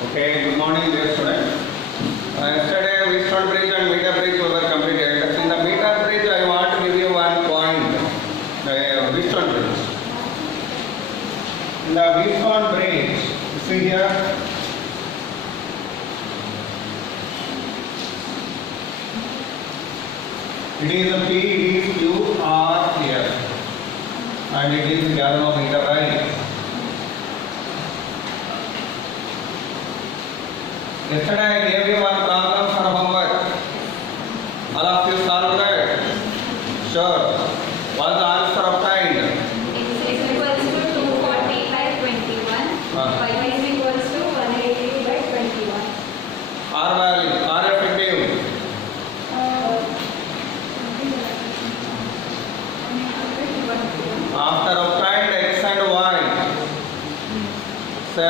Okay, good morning dear students. Yesterday Wheatstone bridge and meter bridge were completed. In the meter bridge I want to give you one point. The Wheatstone bridge. In the Wheatstone bridge, you see here. It is a P, it is Q, R here. And it is galvanometer, right? Yesterday I gave you one problem for homework. All of you solved that? Sure. What is the answer obtained? X is equals to 240 by 21. Y is equals to 180 by 21. R value, R effective. After obtained X and Y, so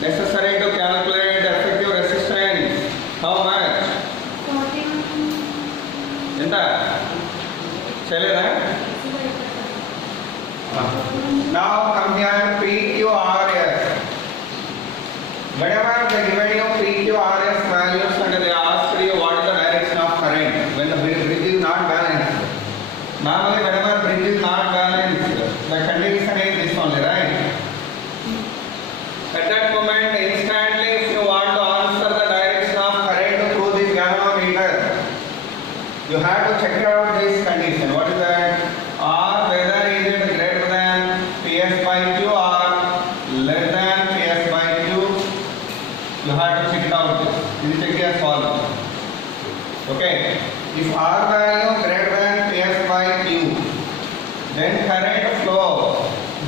necessary to calculate effective resistance. How much? 14. ఎంత చేయలేదా? Now come here PQRS. Whenever they given you PQRS values and they ask you what is the direction of current when the bridge is not balanced. Normally whenever bridge is not balanced, the condition is this only, right? At that moment, instantly, if you want to answer the direction of current through this galvanometer, you have to check out this condition. What is that? R whether is it greater than Ps by Q or less than Ps by Q. You have to check it out. This is check as follows. Okay. If R value greater than Ps by Q, then current flow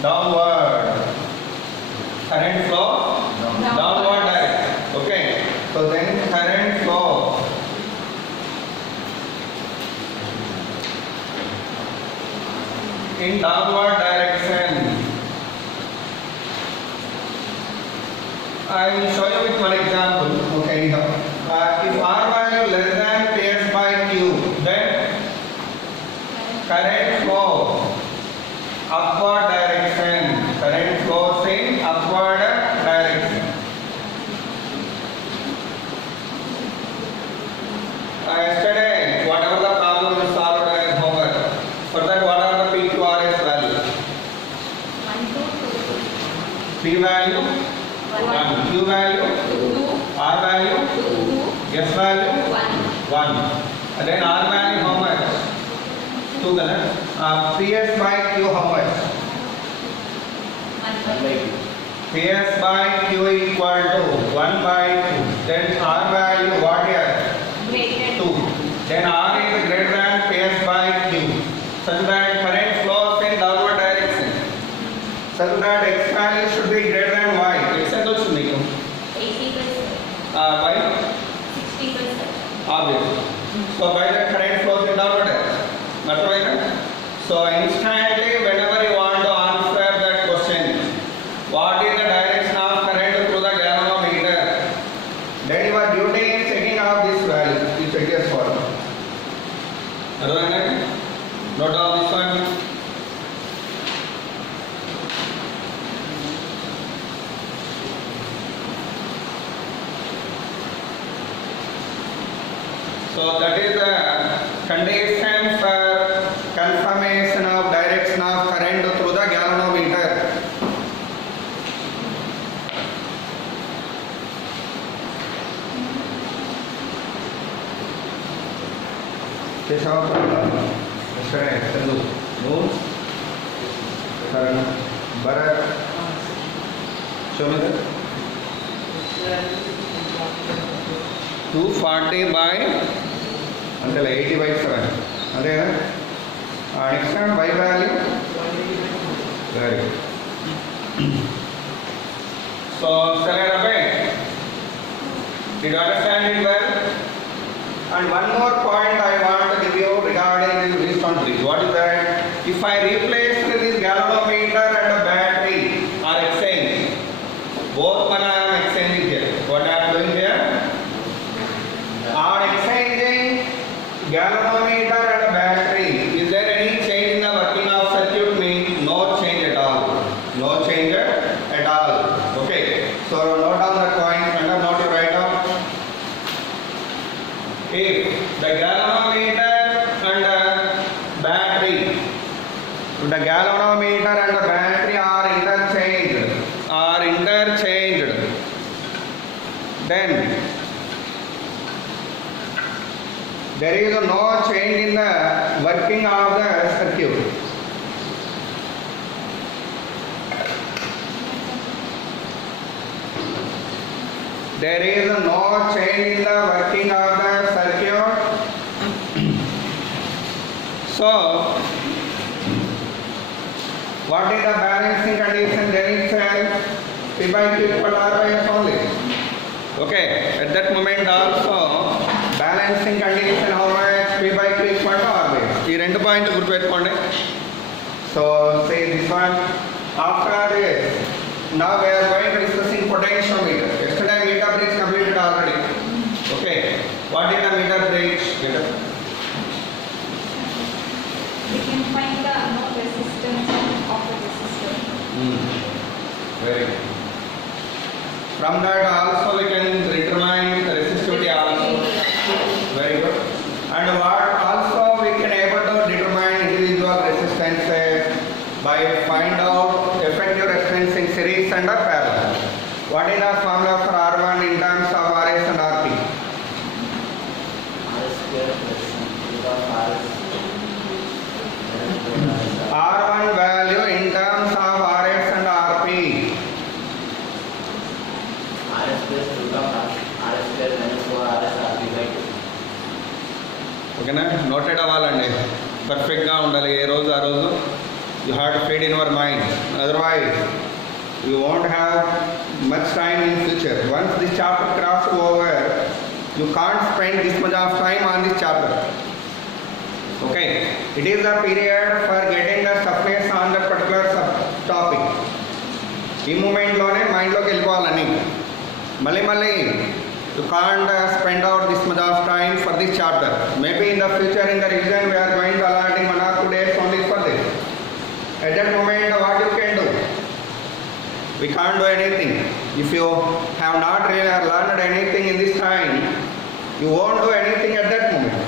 downward. Current flow downward direction. Okay. So then current flow in downward direction. I will show you with one example. Okay. If R value less than Ps by Q, then current flow upward direction. Current flows in upward direction. Yesterday, whatever the problem you solved as homework, for that what are the PQRS values? 1, 2, 2. P value, 1. Q value, 2, R value, 2, S value, 1. 1. And then R value how much? 2 color. PS by Q how much? 1 by 2. PS by Q equal to 1 by 2. Then R value what here? Greater 2. Then R is greater than Ps by Q. Such that current flows in downward direction. Such that X value should be greater than Y. X ఎంత వచ్చింది మీకు? 80%. Y 60%. obviously. So by that current flows in downward direction. అర్థమైందా? So instantly whenever you want to answer that question, what is the direction of current through the galvanometer? Then your duty is checking out this value. You check as follows. Understand? Note down this one. So that is the condition for confirmation of direction of current through the galvanometer. Yesterday, Chandu, Noor, Karan, Bharat, show me that. 240 by until 80 by 7. Okay, next time by value. Very good. So, select a bit. Did you understand it well? And one more point I want to give you regarding this Wheatstone bridge. What is that? If I replace this galvanometer and a battery or exchange, both one I am exchanging here. What I am doing here? Are exchanging galvanometer and a battery. Is there any change in the working of circuit? Means no change at all. No change at all. Okay. So note interchanged, then there is no change in the working of the circuit. There is no change in the working of the circuit. So, what is the balancing condition? There is P by Q equal R by S only. Okay, at that moment also balancing condition how much? P by Q equal to R by S. ఈ రెండు point గుర్తుపెట్టుకోండి. So say this one. After this, now we are going to discussing potentiometer. Yesterday meter bridge completed already. Okay, what is the meter bridge? We can find the resistance of the resistor. Very good. From that also we can determine the resistivity also. Very good. And what also we can able to determine individual resistances by find out effective resistance in series and parallel. What is the formula for R1 in terms of RS and RP? R1 value in terms of RS and RP. ఓకేనా, noted అవ్వాలండి, పర్ఫెక్ట్గా ఉండాలి. ఏ రోజు ఆ రోజు you have to feed in your mind, otherwise you won't have much time in future. Once this chapter cross over you can't spend this much of time on this chapter. Okay, it is the period for getting the subjects on that particular topic. ఈ మూమెంట్లోనే మైండ్లోకి వెళ్ళిపోవాలని. మళ్ళీ you can't spend out this much of time for this chapter. Maybe in the future in the revision we are going to allotting 1 or 2 days only for this. At that moment what you can do? We can't do anything. If you have not really learned anything in this time, you won't do anything at that moment.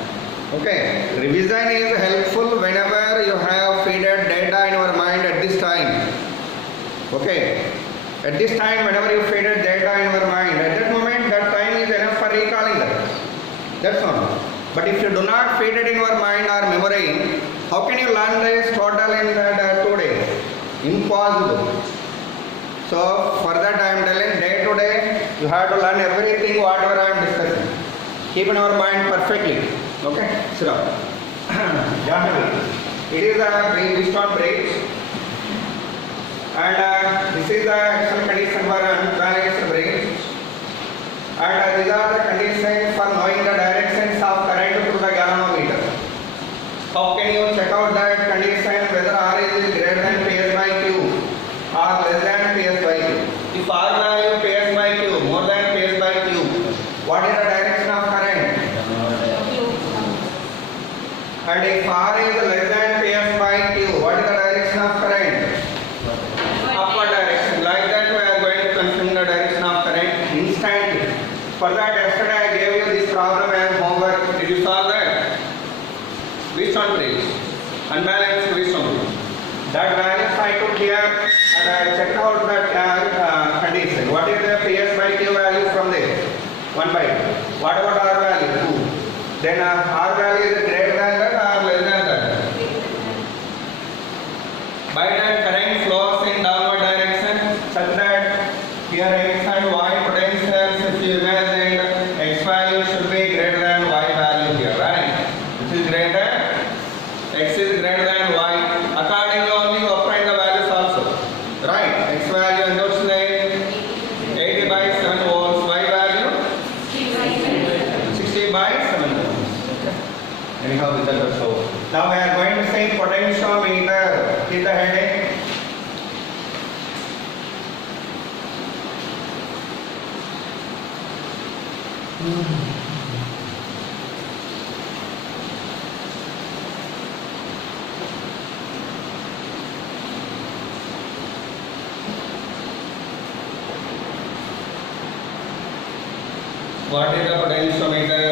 Okay, revision is helpful whenever you have feeded data in your mind at this time. Okay, at this time whenever you feeded data in your mind, at that moment that time is enough for recalling that. That's all. But if you do not feed it in your mind or memory, how can you learn this total in that 2 days? Impossible. So for that I am telling, day to day you have to learn everything whatever I am discussing. Keep in your mind perfectly. Okay, sit down. Jahnavi, it is a Bridgestone bridge, and this is the actual condition for unbalanced bridge, and these are the conditions for knowing the directions of current through the galvanometer. How can you check out that condition whether R is greater than PS by Q or less than PS by Q? If R value PS by Q more than PS by Q, what is the direction of current? And if R is less than PS by Q, what is the direction of current? Upward direction. Like that we are going to confirm the direction of current instantly. For that yesterday I gave you this problem as homework. Did you solve that? Bridgestone bridge, unbalanced Bridgestone bridge. That values I took here and I checked out that condition. What is the PS by Q value from there? 1 by 2. What about R value? 2. Then R value is greater than that or less than that? By that current flows in downward direction such that here X and Y potentials, if you imagine X value should be greater than Y value here, right? Which is greater, X is greater than Y. Accordingly only you append the values also, right? X value and what's the 80 by 7 volts, Y value 60 by 7 volts. Anyhow, with that so now we are going to say potentiometer. Is the heading? What is the potentiometer?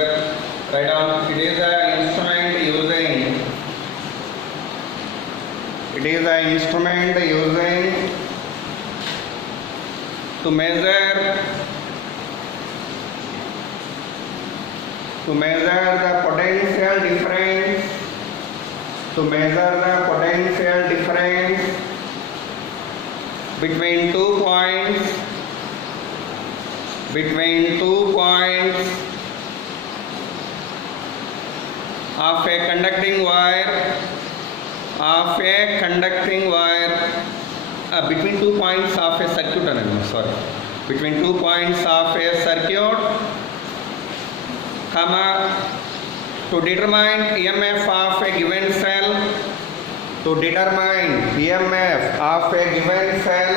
Write down. It is an instrument using. It is an instrument using to measure the potential difference, to measure the potential difference between 2 points, of a conducting wire, between 2 points of a circuit, between 2 points of a circuit, comma, to determine EMF of a given cell, to determine EMF of a given cell,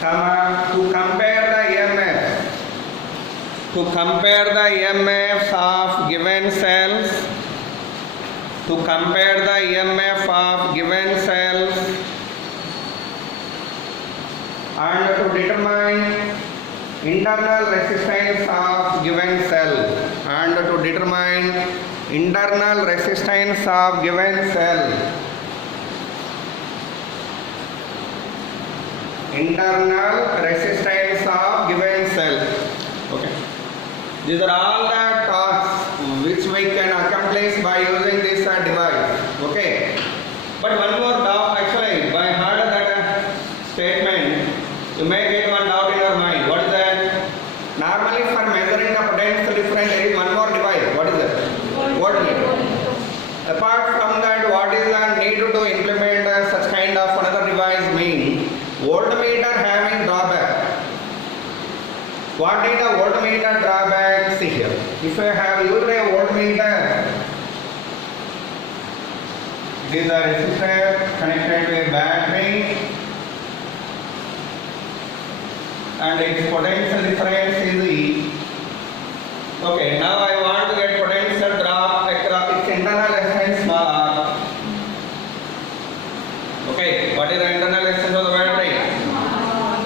comma, to compare the EMFs of given cells, to compare the EMF of given cells, and to determine internal resistance of given cell, and to determine internal resistance of given cell, internal resistance of given cell. Okay, these are all the tasks which we can accomplish by using this device. Okay, but one more doubt, actually by heard that statement, you may get one doubt in your mind. What is that? Normally for measuring the potential difference there is one more device. What is that? Voltmeter. Apart from that, what is the need to implement such kind of another device mean? Voltmeter having drawback. What is the voltmeter drawback? See here. If I have used a voltmeter, it is a resistor connected to a battery, and its potential difference is E. Okay, now I want to get potential drop across its internal resistance small r. Okay, what is the internal resistance of the battery?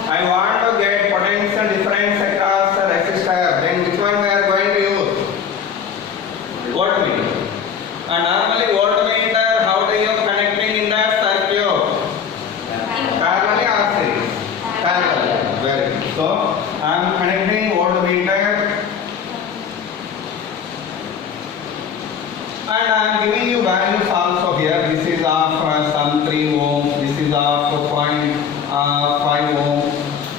I want to get potential difference across the resistor. Then which one we are going to use? Voltmeter. And normally voltmeter, how do you connecting in the circuit? Parallel or series? Parallel. Very good. So I am connecting voltmeter, and I am giving you values also here. This is of some 3 ohms, this is of 0.5 ohms,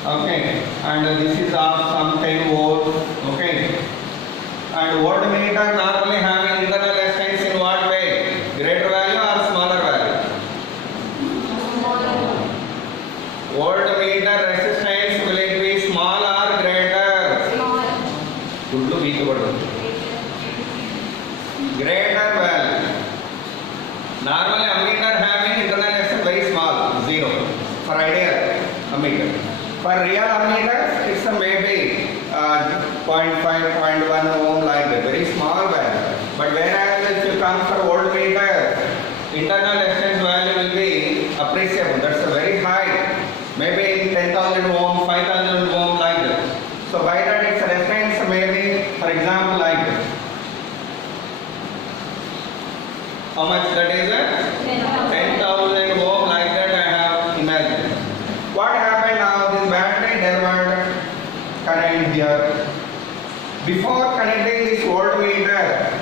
okay, and this is of some 10 volts, okay. And voltmeter normally having internal resistance in what way? Greater value or smaller value? Voltmeter resistance, will it be small or greater? Good, weak word. Greater value. Normally ammeter having internal resistance very small, 0 for ideal ammeter. For real ammeters, it's a maybe 0.5, 0.1 ohm like that, very small value. But whereas if you come for voltmeter, internal resistance value will be appreciable. That's a very high, maybe 10,000 ohm, 5,000 ohm like that. So by that its resistance maybe, for example, like this. How much that is? 10,000 ohm like that I have imagined. What happened now? This battery delivered current here. Before connecting this voltmeter,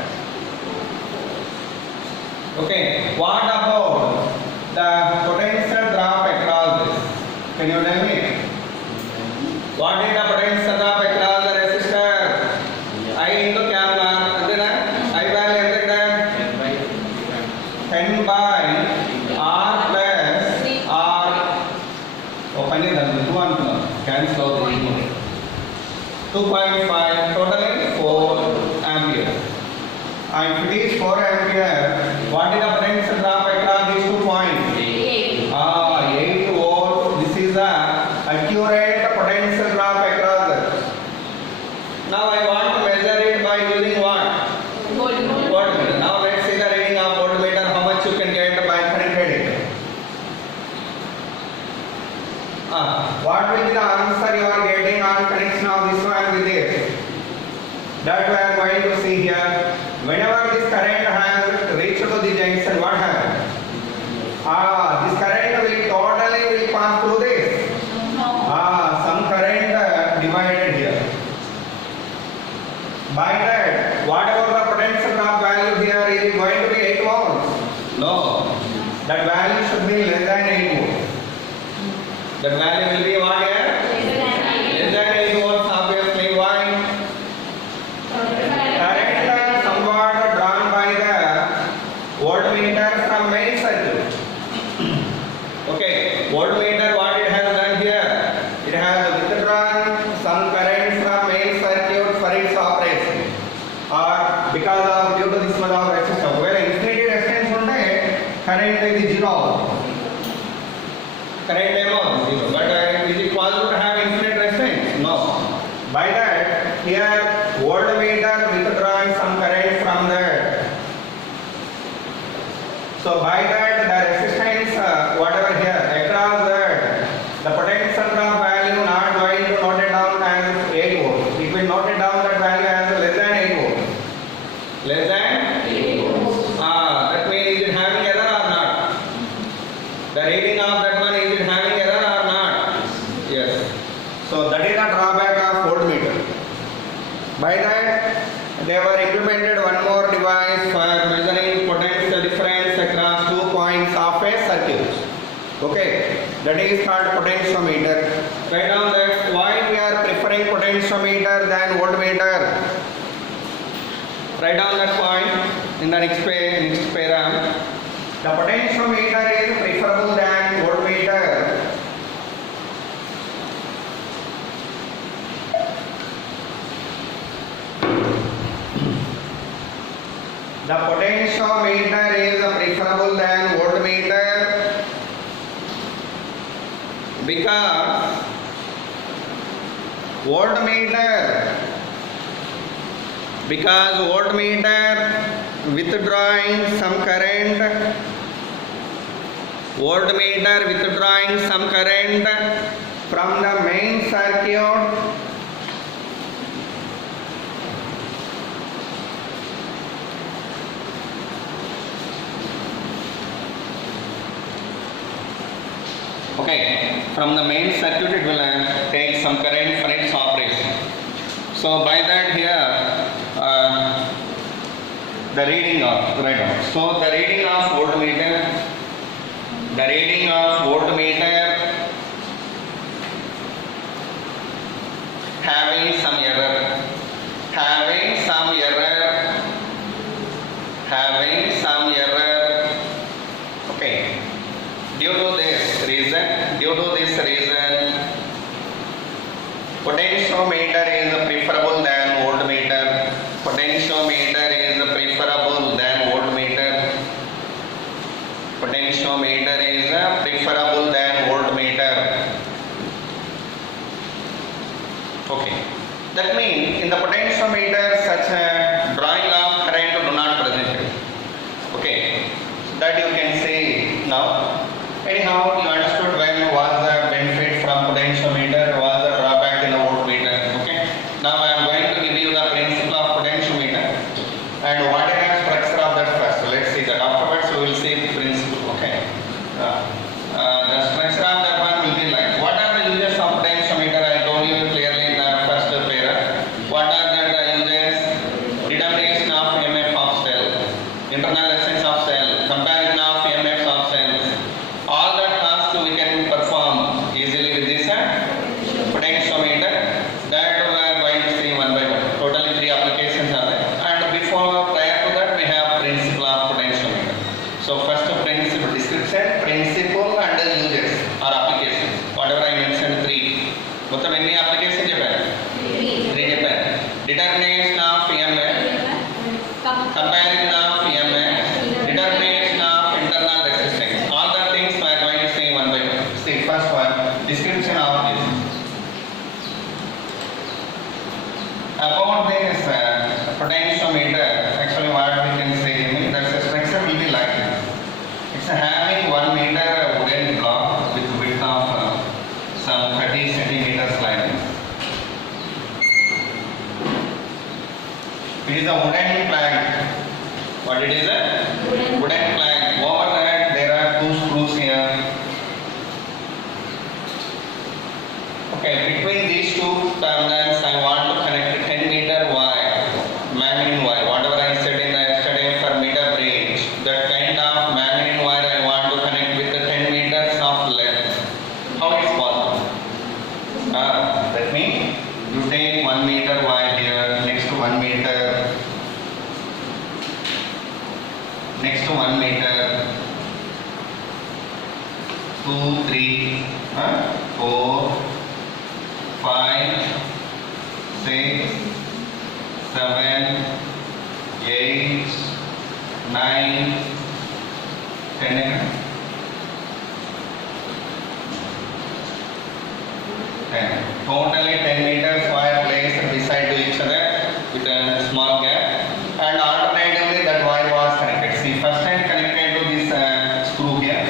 okay, what about the potential drop across this? Can you tell me? What is the potential drop across the resistor? I into camera, I value 10 by R plus R. Open it and do one cancel out the 2.5, totally 4 ampere. And if it is 4 ampere, what is the potential drop across these 2 points? 8 volt. This is the accurate potential drop across that. Now I want to measure it by using what? Voltmeter. Now let's see the reading of voltmeter, how much you can get by connected it. What will be the answer you are getting on connection of this one with this? That we are going to see here. Whenever this current has reached to the junction, what happens? This current will totally pass through this. Some current divided here. By that, whatever the potential drop value here is it going to be 8 volts? No. That value should be less than 8 volts. That value will be what here? Less than 8 volts, obviously. Why? Current somewhat drawn by the voltmeter from main circuit. Okay, voltmeter what it has done here? It has withdrawn some current from main circuit for its operation. Or because of due to this much of resistance. Well, infinity resistance unte current is 0. Current is 0. But is it possible to have infinite resistance? No. By that, here voltmeter withdrawing some current from that. So by that, the resistance, whatever here, across that, the potential drop value not going to note it down as 8 volts. It will note it down that value as less than 8 volts. Less than 8 volts. That means is it having error or not? The reading of that one, is it having error or not? Yes. So that is the drawback of voltmeter. By that, they were implemented one more device for measuring potential difference across 2 points of a circuit. Okay, that is called potentiometer. Write down that why we are preferring potentiometer than voltmeter. Write down that point in the next para. The potentiometer is preferable than voltmeter. The potentiometer is preferable than voltmeter because voltmeter withdrawing some current, from the main circuit from the main circuit it will take some current for its operation. So by that here the reading of voltmeter having some error. Okay. Due to this reason, potentiometer is preferable than voltmeter. Okay. That means in the potentiometer such a drawing of current do not present. Okay. That you can see now. Anyhow, you understood when was the benefit from potentiometer, was the drawback in the voltmeter. Okay. Now I am going to give you the principle of potentiometer and what is the structure of that first. So let's see that. Afterwards we will see the principle. Okay. The structure of that one will be like, what are the uses of potentiometer? I told you clearly in the first para. What are the uses? Determination of EMF of cell, internal resistance of cell, comparison of EMFs of cells. All that tasks we can perform easily with this potentiometer. That we are going to see one by one. Totally 3 applications are there. And prior to that we have principle of potentiometer. So first principle description, principle and uses or applications. Whatever I mentioned 3. But many applications చెప్పారు. 3 చెప్పారు. Determination of EMF, comparison of EMF, determination of internal resistance. All the things we are going to see one by one. See first one, description of this. About this potentiometer, actually what we can say, the structure will be like this. It's having 1 meter wooden block with width of some 30 centimeters like this. It is a wooden plank. What it is? Wooden plank. Over that there are 2 screws Okay, between these two terminals, I want to connect a 10-meter wire, manganese wire. Whatever I said in the yesterday for meter bridge, that kind of manganese wire I want to connect with the 10 meters of length. How it's possible? That means you take 1 meter wire here, next to 1 meter, next to 1 meter, 2, 3, 4, 5, 6, 7, 8, 9, 10. 10. Totally 10 meters wire placed beside to each other with a small gap, and alternatively that wire was connected. See, first time connected to this screw here,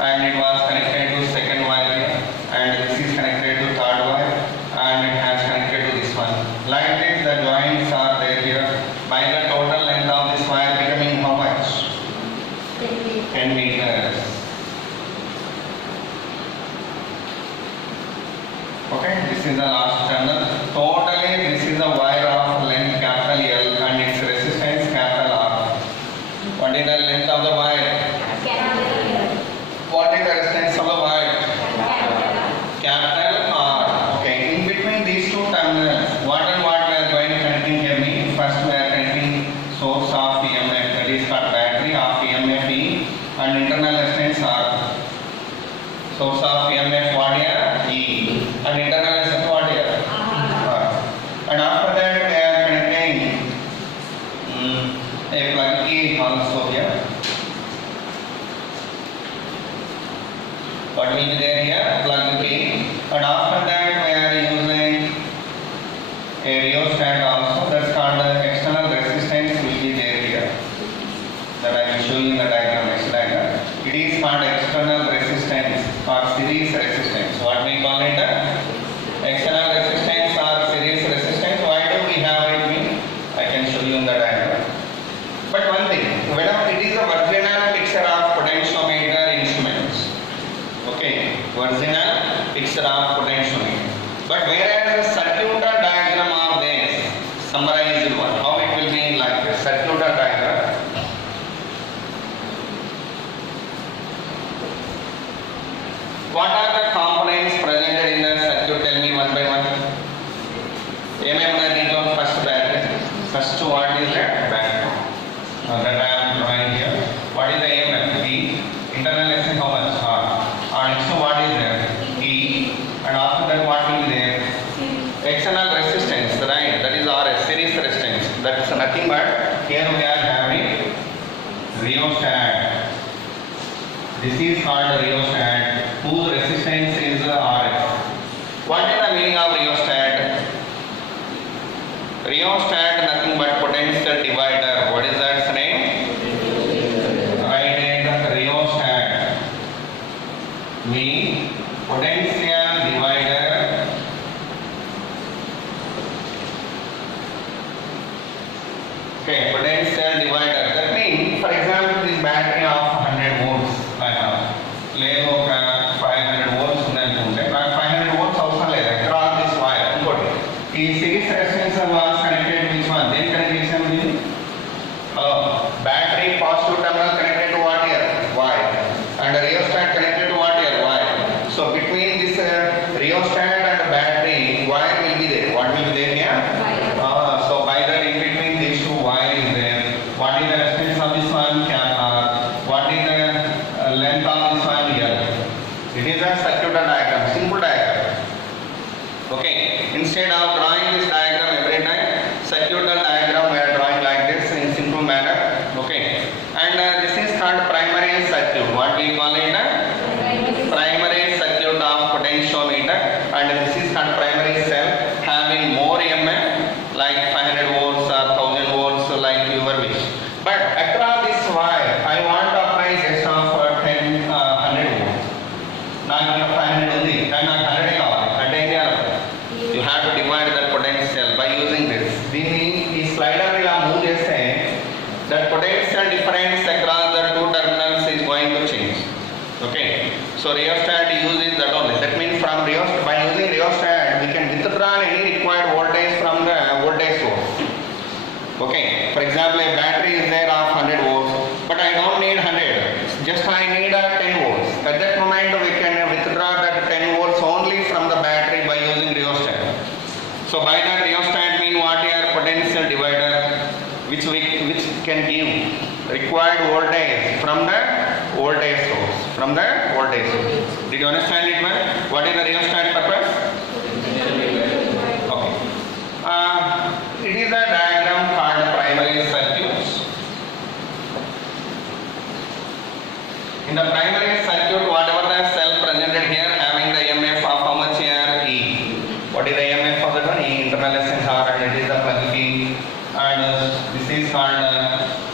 and it was connected to second wire here, and this is connected to third wire, and it has connected to this one. Like this, the joints are there here. By the total length of this wire becoming how much? 10 meters. Okay, this is the last terminal. Totally, this is the wire of length capital L and its resistance capital R. What is the length of the wire? What is the resistance of the wire? Capital R. Okay, in between these two terminals, what and what we are going to connecting here means, first we are connecting source of EMF, that is called battery of EMF E, and internal resistance R. Source of EMF what here? E. And internal resistance what here? R. And after that we are connecting a plug E also here. What will be there here? Plug B. And after that we are using a rheostat also. That's called external resistance will be there here. That I will show you in the diagram, next diagram. It is called external resistance or series resistance. What we call it? External resistance or series resistance. Why do we have it? I can show you in the diagram. But one thing, whenever it is a original picture of potentiometer instruments. Okay, original picture of potentiometer. But whereas the circuit diagram of this summarized one, how it will be like this circuit diagram. What are the components presented in the circuit? Tell me one by one. First battery. First what is that? Battery. That I am drawing here. What is the EMF? E. Internal resistance how much? R. Next to what is there? E. And after that what will be there? External resistance, right? That is RS, series resistance. That is nothing but here we are having rheostat. This is called rheostat, whose resistance is RS. What is the meaning of rheostat? Rheostat nothing but potential divider. What is that name? Write it, rheostat means potential divider. Okay, potential divider. That means, for example, this battery of 100 volts I have. లేదు ఒక 500 volts ఉందనుకుంటే నాకు 500 volts అవసరం లేదు. across this wire. ఇంకోటి ఈ series resistance was connected which one? దేని connect చేసాము దీన్ని? Battery positive terminal connected to what here? Wire. And the rheostat connected to what here? Wire. So between this rheostat and battery, wire will be there. What will be there here? So by that in between these two wire is there. What is the resistance of this one? What is the length of this one here? It is a circuit diagram, simple diagram. Okay. Instead of drawing this diagram every time, circuit diagram we are drawing like this in simple manner. Okay. And this is called primary circuit. What we call it? Primary circuit of potentiometer. And this is called primary cell having more EMF like 500 volts or 1000 volts like your wish. But across this wire, I want to apply just of 100 volts. నాకు 500 ఉంది కానీ నాకు 100 కావాలి అంటే ఏం చేయాలి? You have to divide that potential by using this. దీన్ని ఈ స్లైడర్ ఇలా మూవ్ చేస్తే that potential difference across the two terminals is going to change. Okay. So rheostat uses that only. That means from rheostat, by using rheostat, we can withdraw any required voltage from the voltage source. Okay. For example, a battery is there of 100 volts, but I don't need 100. Just I need 10 volts. At that moment, we can withdraw that 10 volts only from the battery by using rheostat. So by that rheostat mean what are potential divider, which can give required voltage from the voltage source. From the voltage source. Did you understand it well? What is the rheostat purpose? Okay. It is a diagram called primary circuits. In the primary circuit, whatever the cell presented here having the EMF of how much here? E. What is the EMF of that one? E internal resistance R, and it is the plug key, and this is called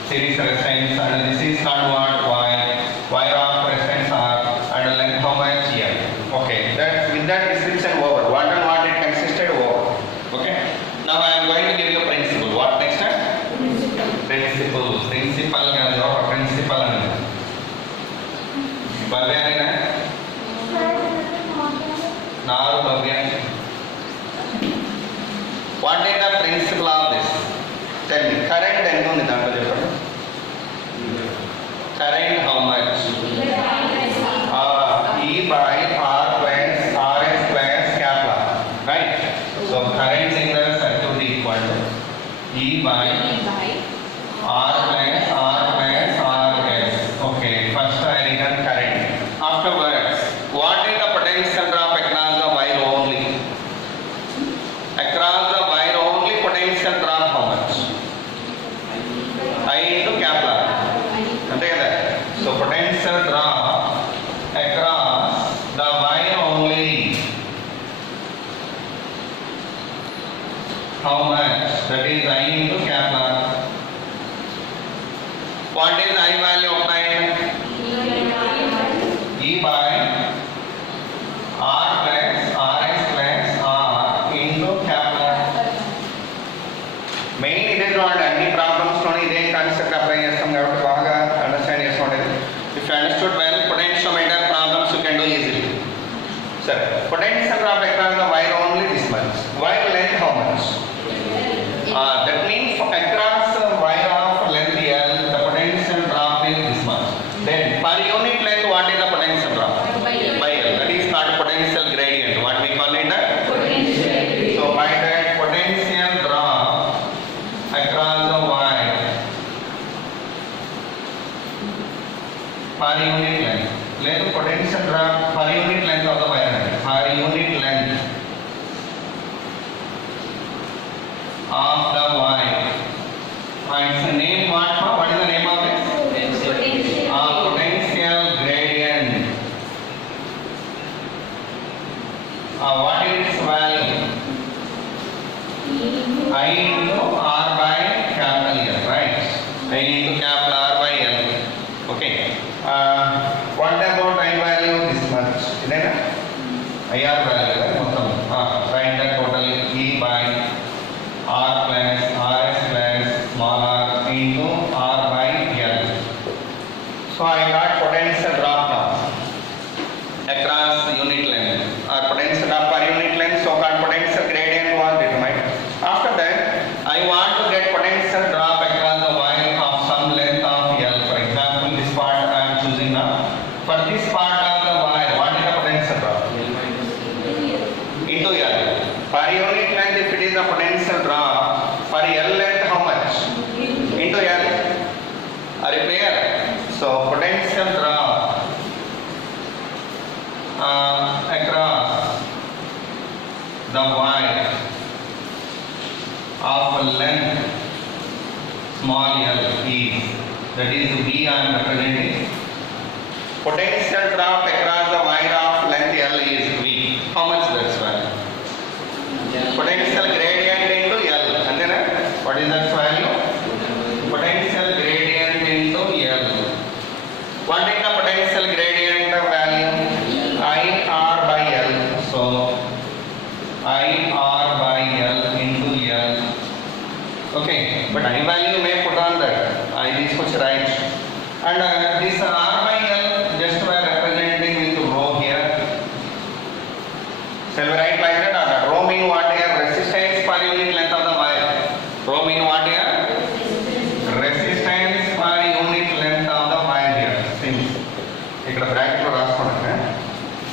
series resistance, and this is called what? Wire of resistance R, and length how much? L. Okay, that with that description over. What and what it consisted over. Okay. Now I am going to give you a principle. What next time? Principle. Principle gas or principle and Bhavya Naru Bhavya. What is the principle of this? Tell me. Current and current how much? E by R plus Rs plus kappa. Right? So current in the circuit equal to E by R plus Rs. Okay. First I written current. Afterwards, what is the potential drop across the wire only? Across the wire only potential drop how much? I into kappa. So potential drop across the wire only. How much? That is I into kappa. What is I value obtained? E by R plus Rs plus R into kappa. Main it is not any problems only they concept apply chestam kabatti baga understand chestunde. If you understood well, potentiometer problems you can do easily. Sir, potential drop across the wire only this much. Wire length how much? That means across the wire of length L, the potential drop is this much. Then per unit length, what is the potential drop? By L. That is called potential gradient. What we call it? So by that potential drop across the wire per unit length. Let potential drop per unit length of the wire. Per unit length of the wire. Its name what? What is the name of this? Potential gradient. What is its value? I into R by capital L, right? I into capital R by L. Okay. What about I value? This much. IR value. Write the total E by R plus Rs plus small r into R by L. So I got potential drop now across unit length or potential drop per unit length. So called potential gradient was determined. After that, I want to get potential drop across the wire of some length of L. For example, this part I am choosing now. For this part of the wire, what is the potential drop? Into L. Per unit length, if it is the potential drop, per L length how much? Into L. Are you clear? So potential drop across the wire of length small l is, that is V I am representing. Potential drop across the wire of length L is V. How much that's value? Potential gradient into L. And then what is that value? Potential gradient into L. What is the potential gradient value? I R by L. So I R by L into L. Okay, but I value may put on that. I this much right. And this R by L just by representing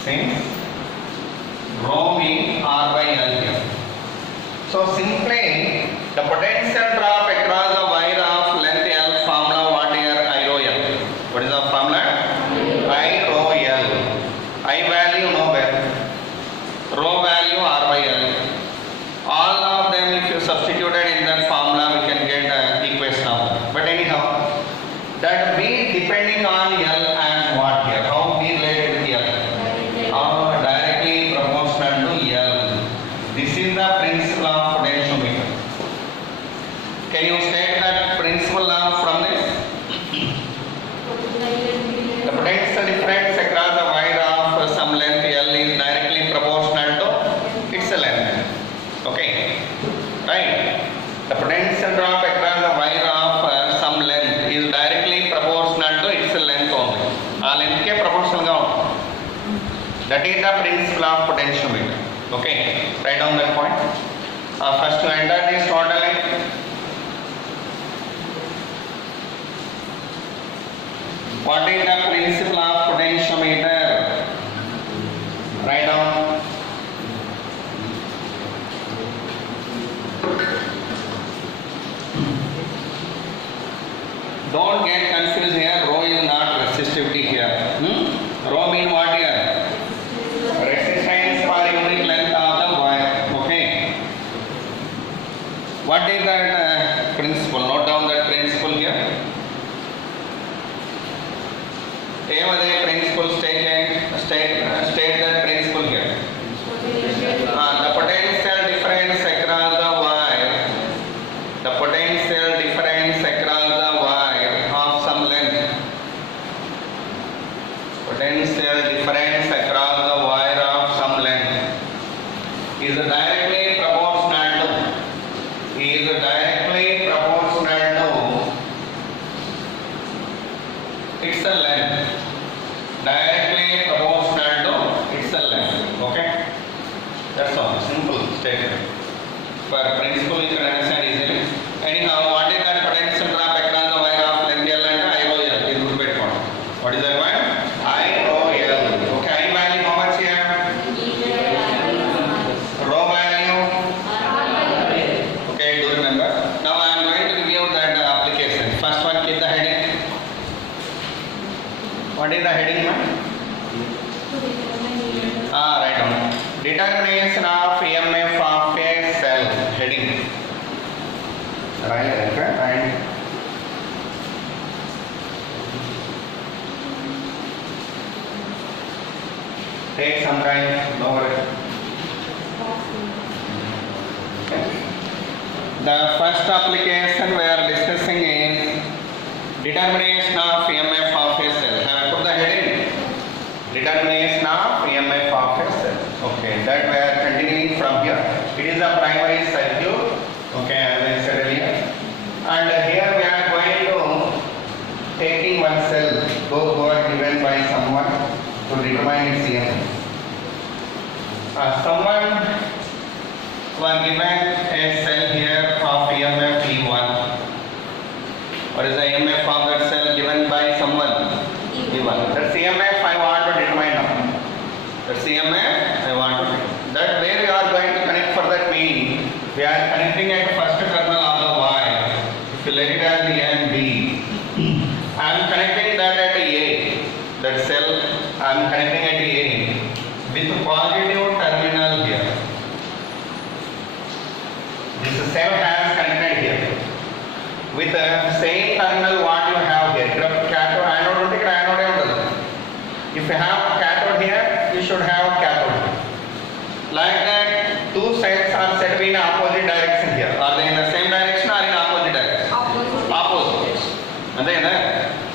since rho means R by L here. So simply the potential drop across the wire of length L formula what here I rho L. What is the formula? I rho L. I value no value. Rho value R by L. All of them if you substituted in that formula we can get equation of that. But anyhow that B depending on L and what here? How B related with L? Directly proportional to L. This is the principle of potentiometer. Can you state that principle now from this? The potential difference across the wire of some length L is directly proportional to its length. Okay, right? The potential drop across the wire of some length is directly proportional to its length only. Length ke proportional ga untundi. That is the principle of potentiometer. Okay, write down that point. First to enter this totally. What is the principle of potentiometer? Write down. Don't get confused here. Rho is not resistivity here. Rho mean what here? Resistance per unit length of the wire. Okay. What is that principle? Note down that principle here. What principle state that principle here. The potential difference across the wire. The potential difference across the wire of some length. Potential difference across the wire of some length is directly proportional to its length. Directly proportional to its length. Okay? That's all. Simple statement. For principle you can understand easily. Anyhow, what is that potential drop across the wire of length L and I rho L? This would be it. What is that one? I rho L. Okay, I value how much here? Rho value? Okay, do remember. Now I am going to give you that application. First one, keep the heading. What is the heading, man? Write down. Determination of EMF of a cell. Heading. Right, okay. Take some time. No worry. The first application we are discussing is determination of EMF of a cell. Have put the heading. Determination of EMF of a cell. Okay, that we are continuing from here. It is a primary circuit. Okay, as I said earlier. And here we are going to taking one cell, those who are given by someone to determine its EMF. Someone was given a cell here of EMF E1. What is the EMF of that cell given by someone? E1. That's EMF I want to determine now. That's EMF I want to determine. That where we are going to connect for that meaning, we are connecting at the first terminal of the wire. If you let it as the and B. I am connecting that at A. That cell I am connecting at A with positive terminal here. This cell has connected here. With the same terminal what you have here. Cathode, anode, anode. If you have cathode here, you should have cathode. Like that, two cells are set in opposite direction here. Are they in the same direction or in opposite direction? Opposite. And then,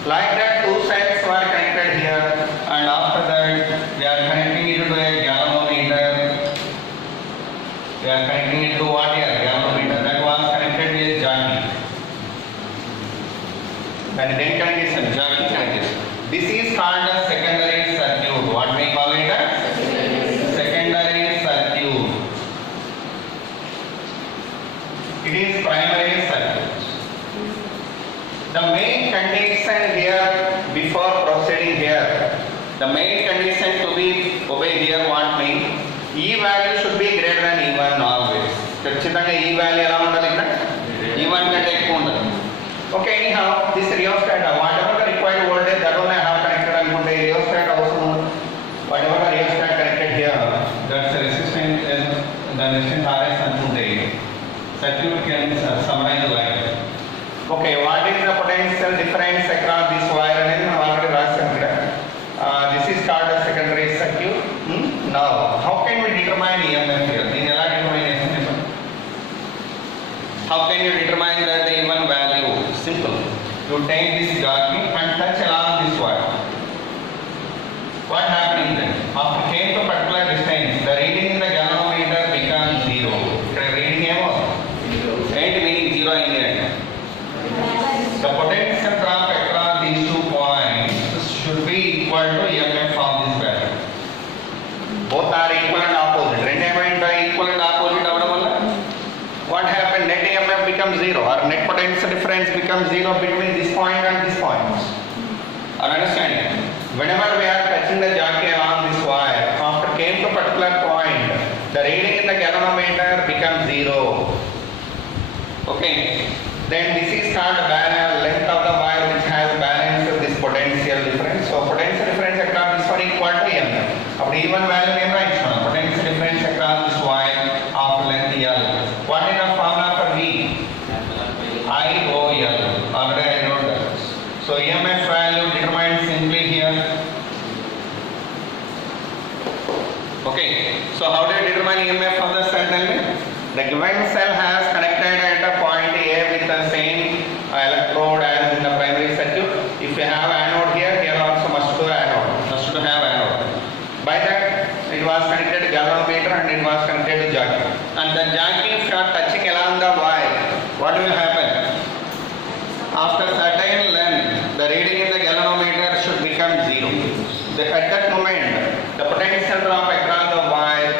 like that, two cells were connected here, and after that, we are connecting it to a galvanometer. We are connecting it to what here? Galvanometer. That was connected with jockey. And then connection, jockey connection. This is called a secondary circuit. What we call it? Secondary circuit. It is primary circuit. The main condition here before proceeding here, the main condition to be obeyed ఈ value should be greater than E1 always. ఖచ్చితంగా ఈ value ఎలా ఉండాలి ఇక్కడ E1 కంటే ఎక్కువ ఉండాలి. Okay, anyhow this rheostat whatever the required voltage that only I have connected అనుకుంటే రియోస్టాట్ అవసరం ఉండదు. Whatever the rheostat connected here that's resistance the resistance RS అనుకుంటే circuit can summarize like okay what is the potential difference across this wire అనేది మనం already రాసాం ఇక్కడ. This is called a secondary circuit. Now how can we determine EMF here? దీన్ని ఎలా determine చేస్తాం? How can you determine that the E1 value? Simple. You take this jockey and touch along this wire. What happening then? After came to particular distance, the reading in the galvanometer becomes 0. The reading is 8 meaning 0 in the end. The potential drop across these 2 points should be equal to EMF of this value. Both are equal and opposite. Two elements are equal and opposite. What happened? Net EMF becomes 0 or net potential difference becomes 0 between this point and this point. Are understanding? Whenever we are touching the jockey along this wire, after came to particular point, the reading in the galvanometer becomes 0. Okay. Then this is called length of the wire which has balanced this potential difference. So potential difference across this one equal to EMF. Now E1 value name right now. Potential difference across this wire of length L. What is the formula for V? IOL. Already I wrote that. So EMF value determined simply here. Okay. So how do you determine EMF of the cell? Tell me. The given cell has connected at a point A with the same electrode as in the primary circuit. If you have anode here, here also must to anode. Must to have anode. By that, it was connected to galvanometer and it was connected to jockey. And the jockey, if you are touching along the wire, what will happen? After certain length, the reading in the galvanometer should become 0. At that moment, the potential drop across the wire,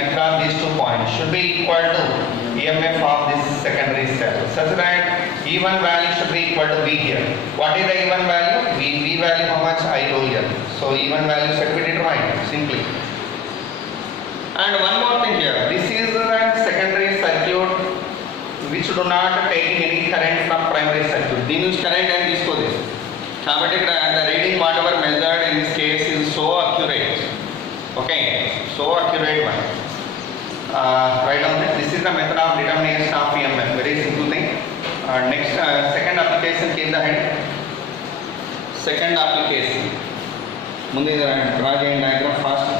across these 2 points, should be equal to EMF of this secondary cell, such that E1 value should be equal to V here. What is the E1 value? V value how much? IOL. So E1 value should be determined simply. And one more thing here. This is a secondary circuit which do not take any current from primary circuit. They use current and this goes. But the reading whatever measured in this case is so accurate. Okay, so accurate one. Write down this. This is the method of determination of EMF. Very simple thing. Next, second application came the head. Second application. Mundi draw the diagram fast.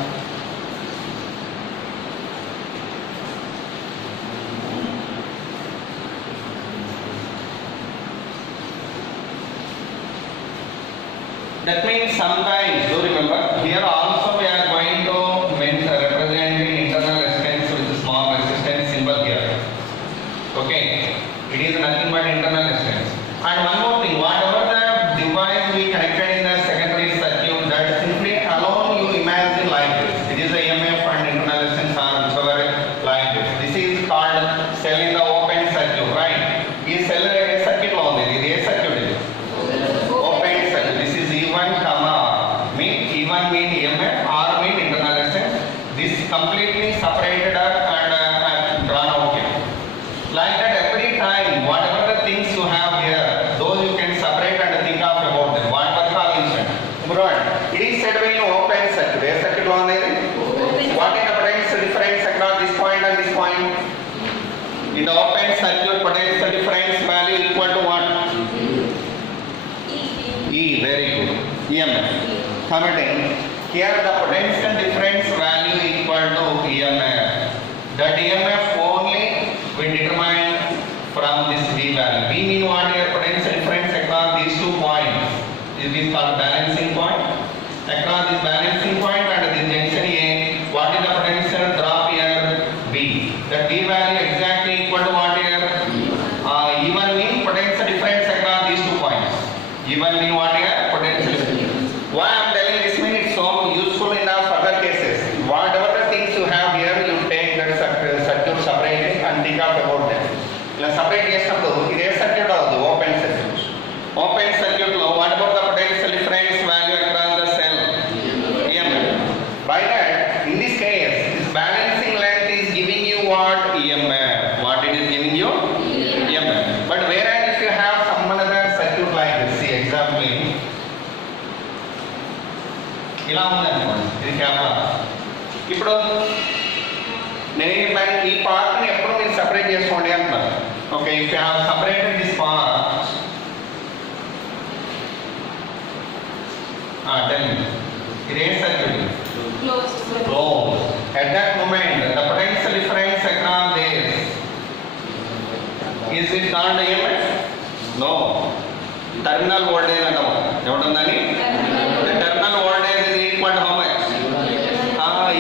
That means sometimes, do remember, here also we are going to represent the internal resistance with the small resistance symbol here. Okay, it is nothing but internal resistance. And one more thing, whatever the device we connected in the secondary circuit, that simply alone you imagine like this. It is the EMF and internal resistance are whichever like this. This is called cell in the open circuit, right? This cell in a circuit only. This is a circuit. Completely separated up and drawn out here. Like that every time, whatever the things you have here, those you can separate and think of about them. What was called instant? It is said when you open circuit. Where circuit on there? What is the potential difference across this point and this point? In the open circuit, potential difference value equal to what? E. Very good. EMF. Commenting. Here the potential difference value equal to EMF. That EMF only we determine from this V value. V mean what here? Potential difference across these 2 points. It is called balancing point. Across this balancing point and this junction A, what is the potential drop here? V. That V value exactly equal to what here? E1 mean potential difference across these 2 points. E1 mean what here? Potential difference. Why I am telling this mean it's so useful in our further cases. Whatever the things you have here, you take that circuit gamma. ఇప్పుడు నేను ఈ పార్ట్ని ఎప్పుడు మీరు separate చేసుకోండి అంటున్నారు. Okay, if you have separated this part, tell me, ఇది ఏ circuit? Close. At that moment, the potential difference across this, is it not the EMF? No. Terminal voltage అంటాము. ఏమంటుందని? The terminal voltage is equal to how much?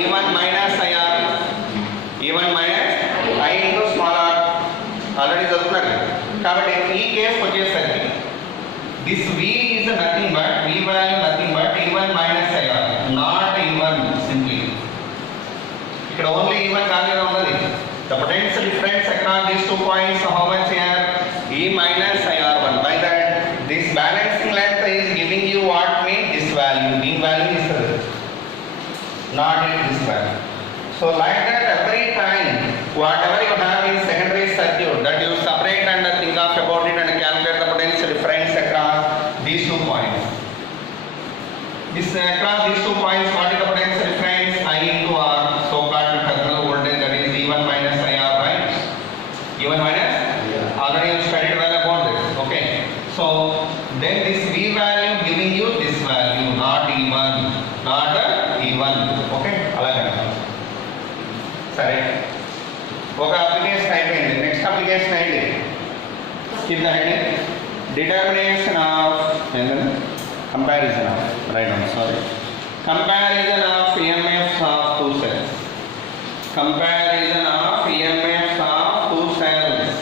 E1 minus IR. E1 minus I into small r. Already చదువుతున్నారు. కాబట్టి ఈ case వచ్చేసరికి this V is nothing but V value nothing but E1 minus IR, not E1 simply. ఇక్కడ only E1 కాలేదు ఉన్నది. The potential difference across these 2 points, how much here? E minus IR1. By that, this balancing length is giving you what means this value. V value is not this value. So like that, every time whatever you have in secondary circuit, that you separate and think of about it and calculate the potential difference across these 2 points. This across these 2 points, what is the potential difference? I into R, so called terminal voltage, that is E1 minus IR, right? E1 minus? Already you studied well about this. Okay. So then this V value giving you this value, not E1, not E1. Okay. అలాగే సరే, ఒక application అయిపోయింది. Next application అయింది. కింద heading determination of comparison of, right now, sorry, comparison of EMFs of 2 cells, comparison of EMFs of 2 cells,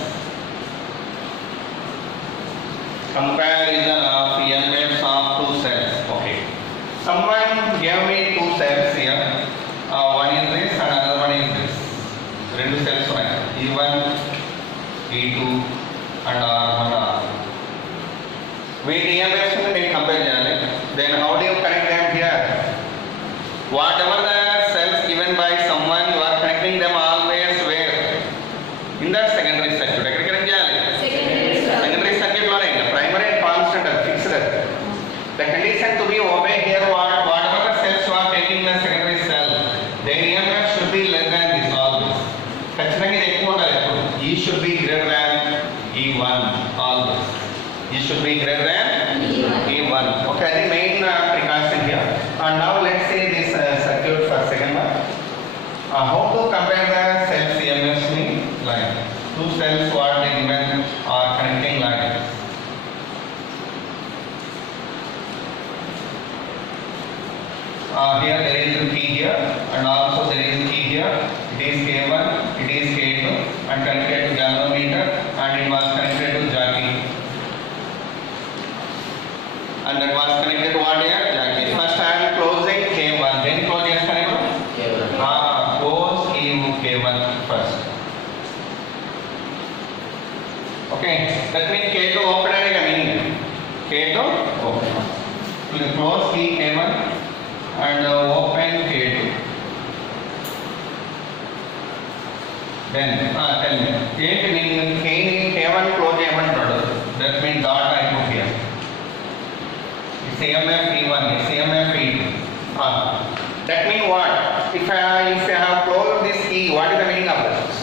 comparison of EMFs of 2 cells. Okay, someone gave me 2 cells here, one is this and another one is this. Rendu cells ఉన్నాయి, E1, E2 and R1, R. వీటి EMFs ని నేను compare చేయాలి. Then how do you connect them here? Whatever the cells given by someone, you are connecting them always where? In the secondary circuit. ఎక్కడ connect చేయాలి? Secondary circuit లోనే. Primary and constant are fixed. The condition to be obeyed here, whatever the cells you are taking the secondary cell, their EMF should be less than this always. ఖచ్చితంగా ఇది ఎక్కువ ఉండాలి ఎప్పుడు. E should be greater than E1 always. E should be greater than E1. Okay, the main precaution here. And now let's see this circuit for second one. How to compare the cells EMFs like 2 cells what they given are connecting like this. Here there is a key here and also there is a key here. It is K1, it is K2 and connected to galvanometer and it was connected to jockey. And that was connected to what here? Jockey. First I am closing K1, then close chestanu K1. Close K1 first. Okay, that means K2 open ane ka meaning. K2 open. You close key K1 and open K2. Then tell me, ఏంటి meaning K1 close చేయమంటాడు. That means dot I put here. It's EMF E1, it's EMF E2. That means what? If I have closed this key, what is the meaning of this?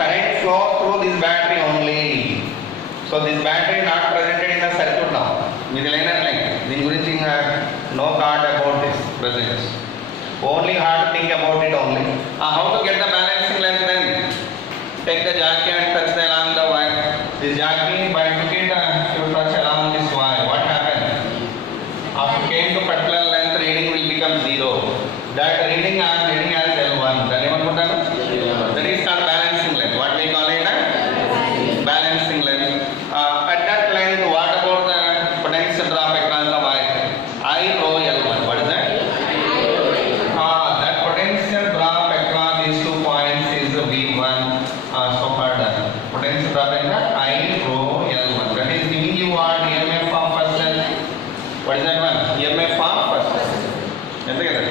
Current flow through this battery only. So this battery not presented in the circuit now. With the line like దీని గురించి no thought about this presence. Only hard to think about it only. How to get the balancing length then? Take the jockey and touch the along the wire. This jockey by took it you touch along this wire. What happened? After came to particular length, reading will become 0. That reading I am reading as L1. Then ఏమనుకుంటాను? That is called balancing length. What we call it? Balancing length. At that length, what about the potential drop across the wire? I rho L1. What is that? That potential drop across these 2 points is V1. So called potential drop in the I rho L1. That is giving you what? EMF of first length. What is that one? EMF of first length. ఎంత కదా?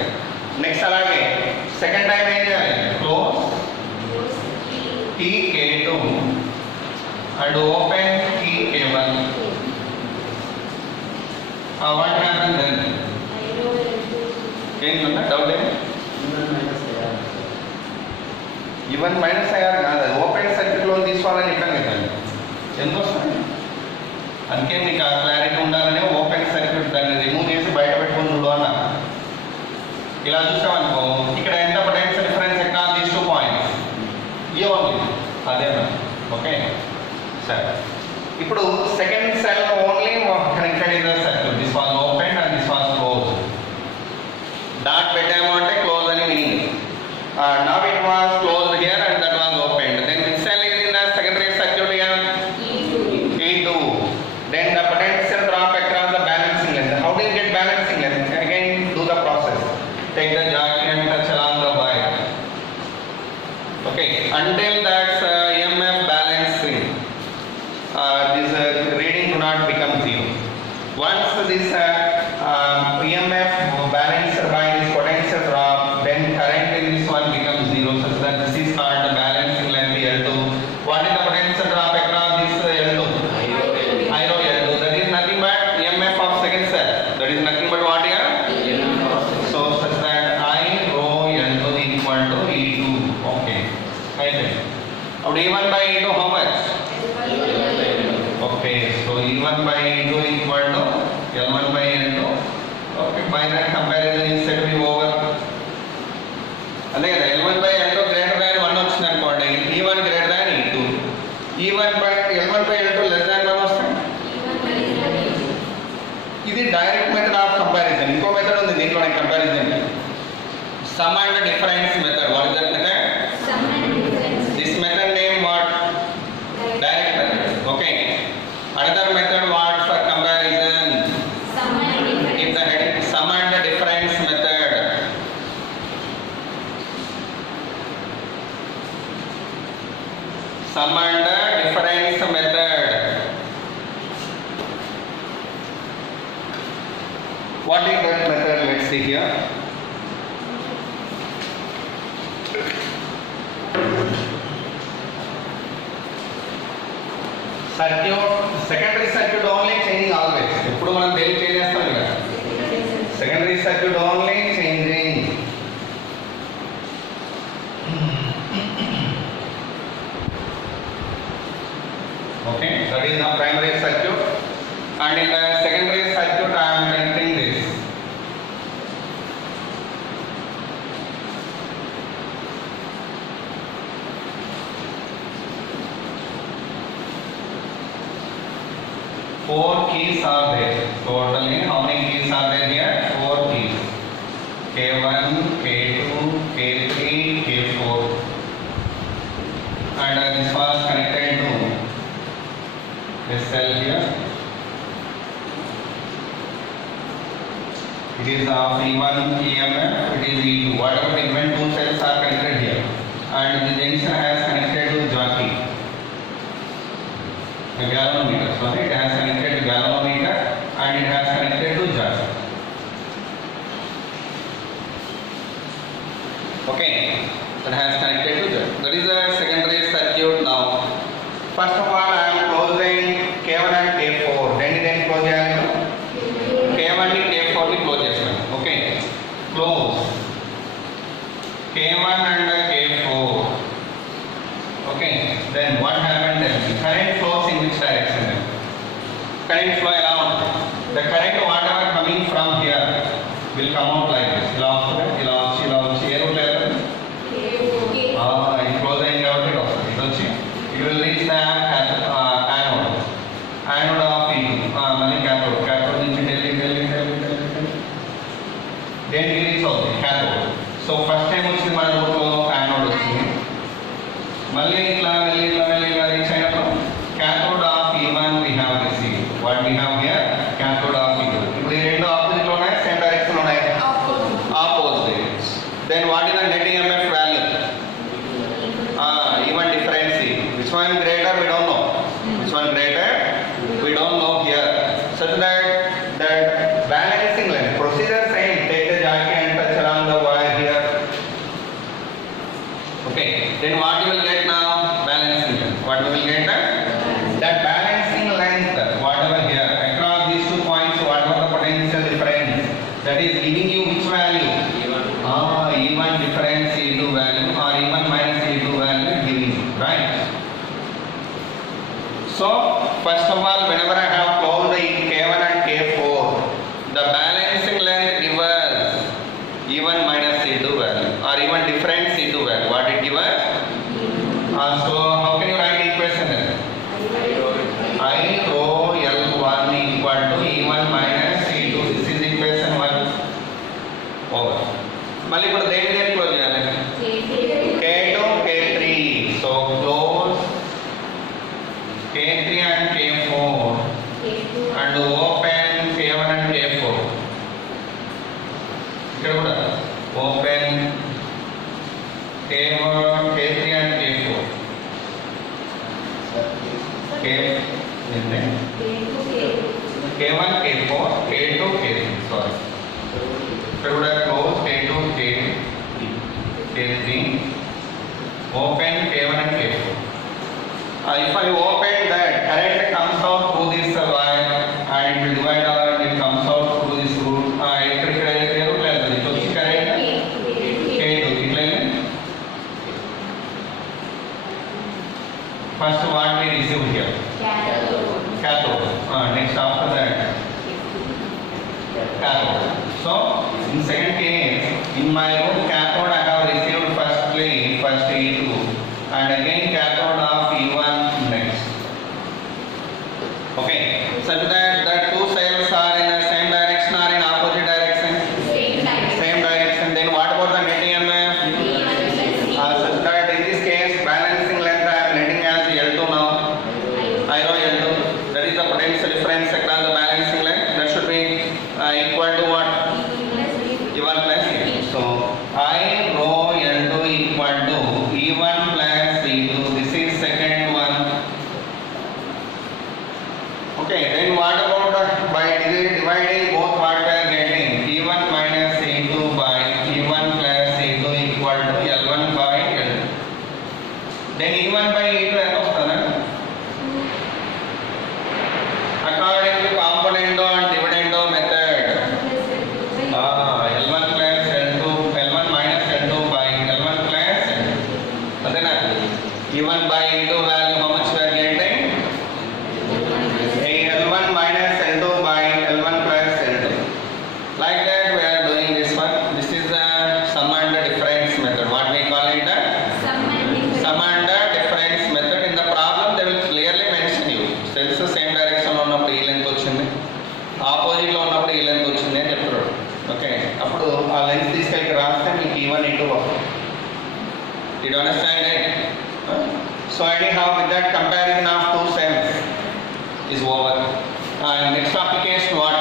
Next అలాగే second time ఏం చేయాలి? Close key K2 and open key K1. What happens then? ఏంటన్నా doubt ఏంటి? Even minus అయ్యారు కాదు, అది ఓపెన్ సర్క్యూట్లో తీసుకోవాలని చెప్పాను కదండి. ఎందుకు వస్తుంది? అందుకే మీకు ఆ క్లారిటీ ఉండాలని ఓపెన్ సర్క్యూట్ దాన్ని రిమూవ్ చేసి బయట పెట్టుకుని చూడు అన్న. ఇలా చూసామనుకో, ఇక్కడ ఎంత పొటెన్షియల్ డిఫరెన్స్ ఎక్కడ దీస్ 2 పాయింట్స్ ఏ ఓన్లీ అదేనా. ఓకే సరే, ఇప్పుడు second cell only connected in the circuit. This was open and this was close. Dot పెట్టాము అంటే క్లోజ్ అని meaning. Now it was closed here and that was opened. Then which cell is in the secondary circuit here? E2. Then the potential drop across the balancing length. How do you get balancing length? Again do the process. Take the jockey and touch along the wire. Okay, until that EMF balancing, this reading do not become zero. Once this EMF balanced by this potential drop, then current in this one becomes zero, such that this is called the balancing length L2. What is the potential drop across this L2? I rho L2. That is nothing but EMF of second cell. That is nothing but what here? So such that I rho L2 is equal to E2. Okay. Right. Now E1 by E2 how much? Okay. So E1 by E2 is equal to L1 by L2. Okay. By that comparison is said to be over. అదే కదా, L1 by L2 greater than 1 వచ్చింది అనుకోండి, E1 greater than E2. E1 by L1 by L2 less than 1 వస్తాయి. ఇది direct method of comparison. ఇంకో method ఉంది దీంట్లో comparison, some and difference method. What is that method? This method name what? Direct method. Okay. Another method what for comparison? If the head some and difference method. Sum and difference method. What is that method? Let's see here. Circuit, secondary circuit only changing always. ఇప్పుడు మనం దేని change చేస్తాం కదా, secondary circuit only changing. Okay, that is the primary circuit, and in the secondary circuit I am connecting this. Four keys are there. Totally, how many keys are there here? 4 keys. K1, K2, K3, K4, and this was connected to this cell here. It is of E1 EMF, it is E2. Whatever different two cells are connected here, and the junction has connected to jockey, a galvanometer. Sorry, it has connected to galvanometer and it has connected to jockey. Okay, it has connected to jockey. That is the secondary circuit now. First of all, I am closing K1 and K4. Then close చేయాలి. K1 ని K4 ని close చేస్తాను. Okay, close K1 and K4. Okay, then what happened then? Current flows in which direction then? Current flow ఎలా ఉంటుంది? The current whatever coming from here will come out like this. ఇలా వస్తుంది, ఇలా వచ్చి, ఇలా వచ్చి, ఏ రూట్ లేదు. ఇది క్లోజ్ అయింది కాబట్టి ఇది వస్తుంది. ఇది వచ్చి it will reach the anode. Anode of E2. మళ్ళీ cathode. Cathode నుంచి దేనికి రీచ్ అవుతుంది? cathode. So first time వచ్చింది మన రూట్లో anode వచ్చింది. మళ్ళీ ఇట్లా వెళ్ళి ఇలా రీచ్ అయినప్పుడు cathode of E1 we have received. What we have here? Cathode of E2. ఇప్పుడు ఈ రెండు ఆపోజిట్ ఉన్నాయి, సేమ్ డైరెక్షన్ ఉన్నాయి. Opposite. Then what is the net EMF value? E1 difference. Which one greater? We don't know. Which one greater? We don't know here. Such that balancing length procedure same. Take the jockey and touch along the wire here. Okay. Then what you will get now? Balancing length. What we will get? That balancing length, whatever here across these 2 points, whatever the potential difference, that is giving you which value? E1 minus C2 value or even different C2 value. What it give us? So how can you write equation then? I rho L1 equal to E1 minus C2. This is equation 1. Over. మళ్ళీ ఇప్పుడు దేని దేని close చేయాలి? K2, K3. So close K3 and K4 and open K1 and K4. ఇక్కడ కూడా open K1, K3 and K4. K1, K4, K2, K3. Sorry. ఇక్కడ కూడా close K2, K3. Open K1 and K4. If I open that, current comes out through this wire and it will divide and it comes out through this root. ఇక్కడ ఏ route లేదు, ఇది వచ్చి current K2. ఇట్లా first what we receive here? Cathode. Next after that, cathode. So in second case, in my root cathode I have received first E2 and again cathode of E1 next. Okay, such that the two cells are in the same direction or in opposite direction? Same direction. Then what about the net EMF? Such that in this case balancing length I am letting as L2 now. I rho L2. That is the potential difference across the balancing length. That should be equal to what? E1 plus E2. So I rho L2 equal to E1 plus E2. This is second one. Okay, then what about by dividing both what we are getting? E1 minus E2 by E1 plus E2 equal to L1 by L2. Then E1 by E2 ఎంత వస్తుందా? According to componendo and dividendo method, L1 plus L2, L1 minus L2 by L1 plus L2. Adena E1 by E2 value how much we are getting? L1 minus L2 by L1 plus L2. Like that we are doing this one. This is the sum and difference method. What we call it? Sum and difference method. In the problem they will clearly mention you. Cells same direction లో ఉన్నప్పుడు ఈ length వచ్చింది, opposite లో ఉన్నప్పుడు ఈ length వచ్చింది అని చెప్తారు. ఓకే, అప్పుడు ఆ లెంత్ తీసుకెళ్ళి రాస్తే మీకు E1 E2 వస్తుంది. Did you understand it? So anyhow with that comparison of two cells is over. Next application what?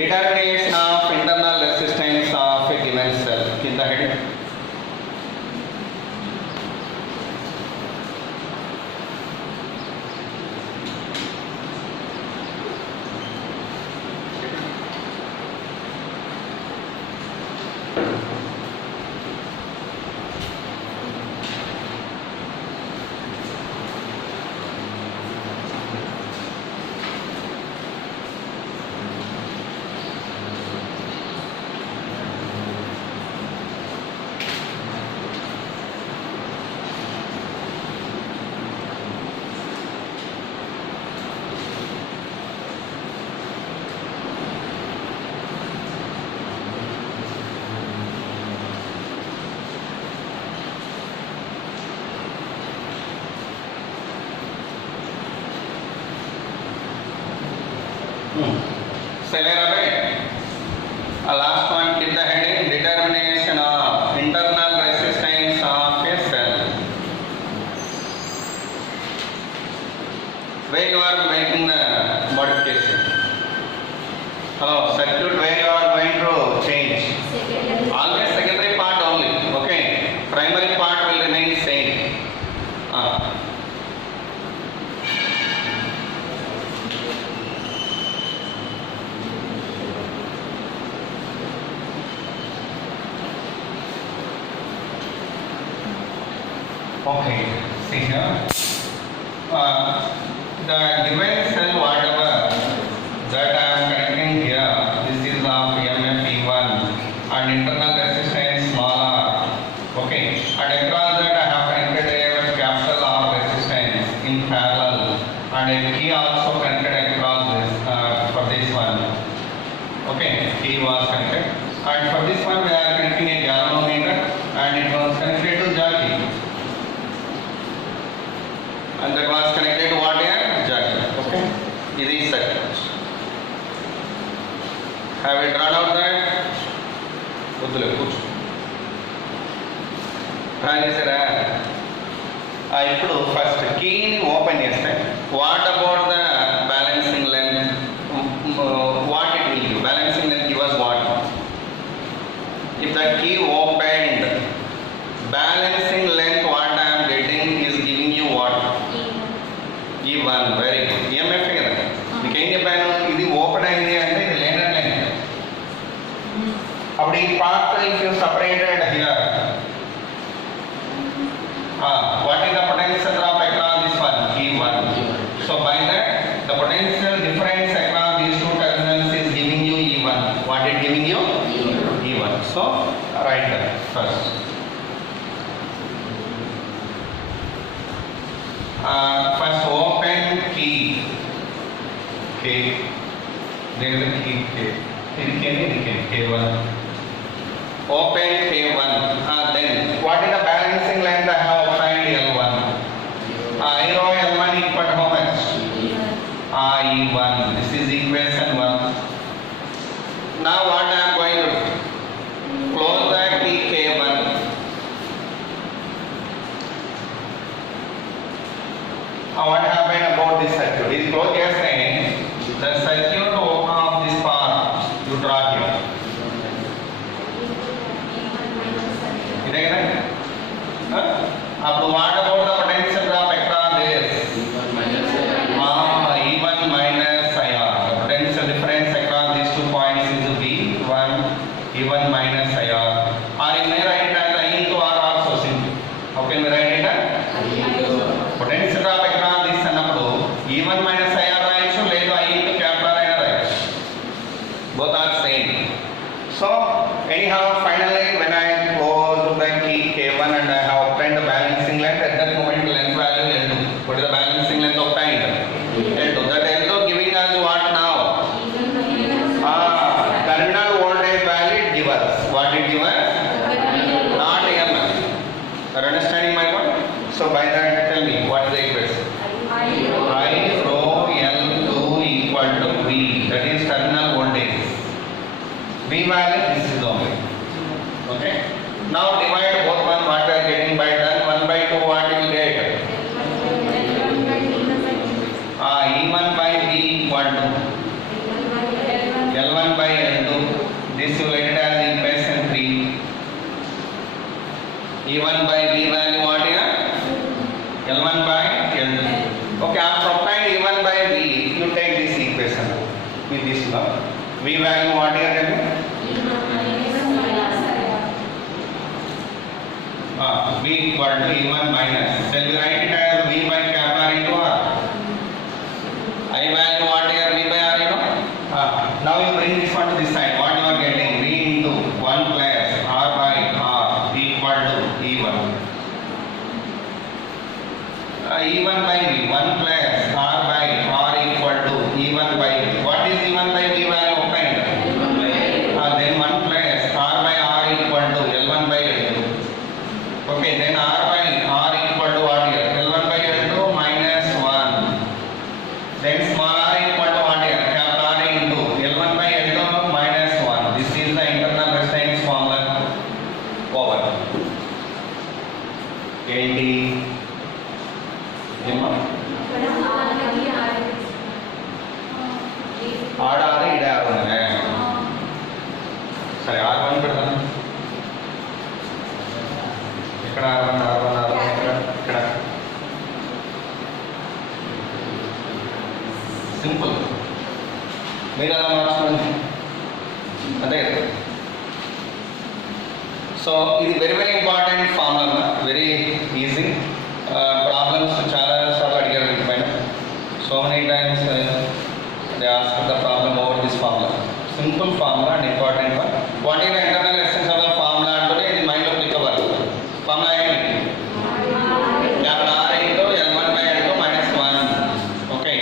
Determination of internal resistance of a given cell. In the heading. Celebrate. Last one, keep the heading determination of internal resistance of a cell. Where you are making the modification? Hello, circuit where you are going to change? Always secondary part only. Okay, primary part will remain same. Okay, see here. The given cell whatever that I am connecting here, this is of EMF E1 and internal resistance small r. Okay, and across that I have connected a capital R resistance in parallel and a key also connected across this for this one. Okay, key was connected and And for this one we are connecting a galvanometer and it was connected to jockey. And that was connected to what here? Jockey. Okay. This is circuit. Have we drawn out that? ఇప్పుడు first కీని open చేస్తే what about the balancing length what it will give balancing length give us what if the key opened balancing length what I am getting is giving you what E1 very good EMF కదా మీకు ఏం చెప్పాను ఇది open అయింది అంటే ఇది లేనర్ length అప్పుడు ఈ part if you separated here what is the potential drop across this one E1 so by that the potential difference across these two terminals is giving you E1 what is giving you E1 so write that first first open key there is a key K1 open K1 then what is the balancing length I have obtained L1 I know L1 equal to how much E1 this is equation 1 now what I am going to do close the key K1 what happened about this circuit is close here saying the circuit of this part you draw here ఇదే కదా అప్పుడు what about the potential drop across this E1 minus IR the potential difference across these 2 points is V1 E1 minus IR or you may write it as I into R also simple how can we write it as potential drop across this అన్నప్పుడు E1 minus IR రాయొచ్చు లేదు I into capital అయినా రాయొచ్చు both are same so anyhow finally when I close the key K1 and I have obtained the balancing length at that moment length value L2 what is the balancing length obtained L2 that L2 giving us what now terminal voltage value it give us what it give us not EMF are you understanding my point so by that tell me what is the equation I rho L2 equal to V that is terminal voltage V value this is only okay now divide both one what we are getting by done 1 by 2 what you will get E1 by V equal to L1 by L2 this you let it as equation 3 E1 by V value what here L1 by L2 okay after obtained E1 by V you take this equation with this law V value what here tell me V equal to E1 minus shall we write it as V by kappa into R I value what here V by R you know now you bring this one to this side what you are getting V into 1 plus R by R equal to E1 E1 by V 1 plus R by R equal to E1 by V what is E1 by V value obtained then 1 plus R by R equal to L1 by L2 okay then R by R equal to what here L1 by L2 minus 1 then small r equal to what here capital R into L1 by L2 minus 1 this is the internal resistance formula over ఏంటి ఏమా ఆడారు ఇడారు సరే R1 పెడతాను ఇక్కడ R1 ఇక్కడ simple మీరు అలా మార్చుకోండి అంతే కదా సో ఇది very very important formula very easy problems చాలా సార్లు అడిగారు వీటి పైన so many times they ask the problem over this formula simple formula and important one what is the internal essence of the formula అంటూనే ఇది మైండ్లో click అవ్వాలి formula ఏంటి capital R into L1 by L2 minus 1 okay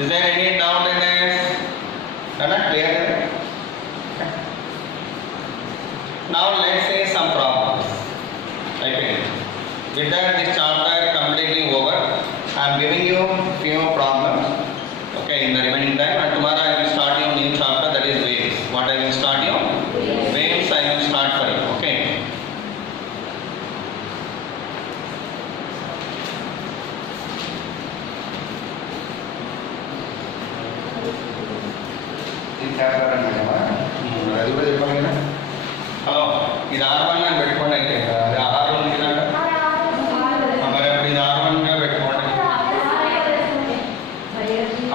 is there any doubt in this not clear Now let's say some problems. Okay. With that, this chapter completely over. I am giving you few problems. Okay, in the remaining time, and tomorrow I will start your new chapter, that is waves. What I will start you? Waves I will start for you. Okay. Hello ఇది R1 అని పెట్టుకోండి అయితే అది R ఉంది కదా మరి అప్పుడు ఇది R1 గా పెట్టుకోండి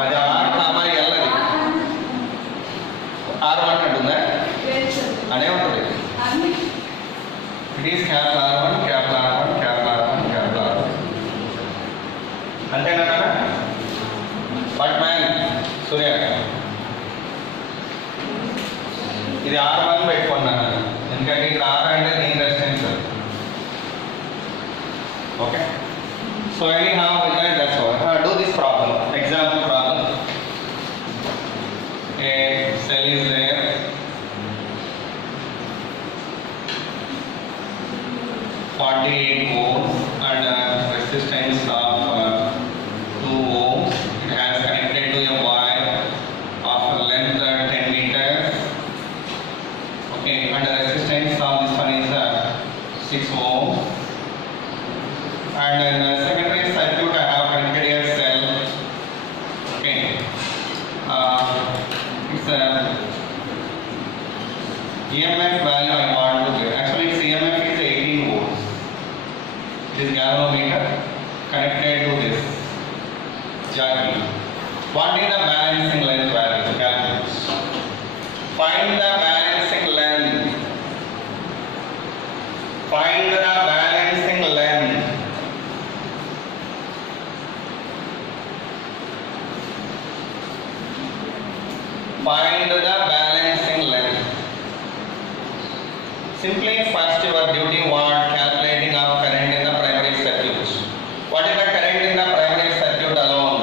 అది R కామా L అది R1 అంటుందా అనే ఉంటుంది it is capital R1 capital R1 capital R1 capital R1 అంతేనా బట్ మ్యాన్ సూర్య ఇది R1 పెట్టుకున్నాను ఎందుకంటే ఇక్కడ R అంటే దీని resistance okay so anyhow that's all do this problem example problem a cell is there $48 and resistance of 2 ohms. It has connected to a wire of length 10 meters. Okay, and the resistance of this one is 6 ohms. And in the secondary circuit, I have connected a cell. Okay, it's a EMF value I want to get. Actually, its EMF is 18 volts. This galvanometer connected to this jockey. What is the balancing length value? Calculate. Find the balancing length. Find the balancing length. Find the balancing length. Simply first your duty what calculating of current in the primary circuit. What is the current in the primary circuit alone?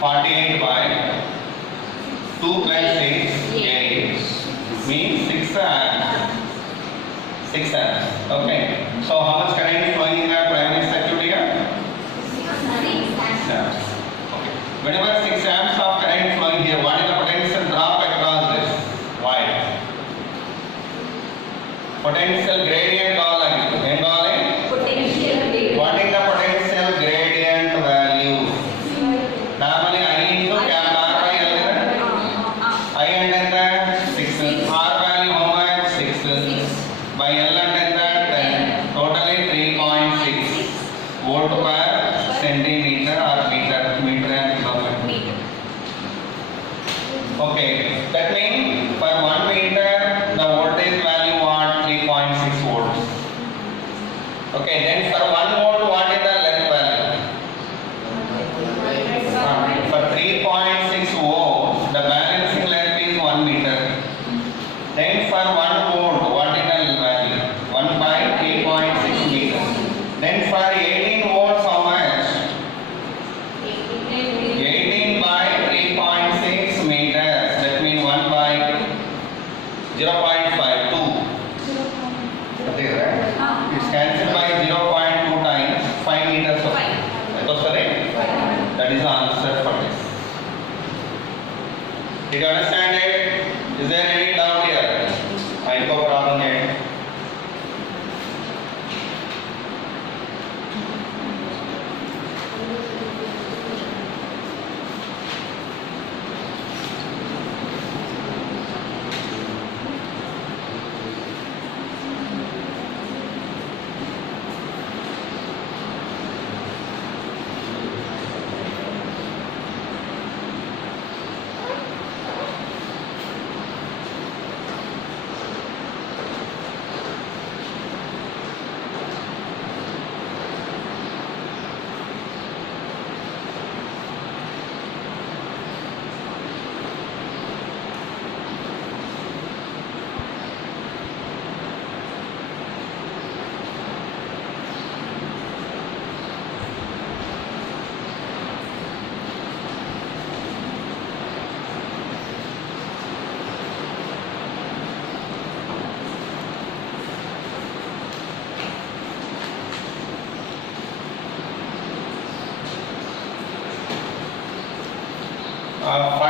48 by 2 plus 6, 8 means 6 amps. 6 amps. Okay. So how much current is flowing in the primary circuit here? 6 amps. Okay. Whenever 6 amps of current flowing here, what is the potential drop across this wire? Potential gradient కావాలి. ఏం కావాలి? What is the potential gradient value? Normally I into capital R by L కదా? I అంటే ఎంత? 6. R value how much? 6. By L అంటే ఎంత? 10. Totally 3.6 volt per centimeter or meter and kilometer. Okay, that means for 1 meter the voltage value what 3.6 volts. Okay, then for 1 volt what is the length value? For 3.6 volts the balancing length is 1 meter. Then for 1 volt what is the value? 1 by 3.6 meter. Then for 18 volts how much? 18 by 3.6 meters. That means 1 by 0.52. Okay, right? It's cancelled by 0.2 times 5 meters. That was correct? That is the answer for this. Did you understand it? Is there any doubt here? I go problem here. 5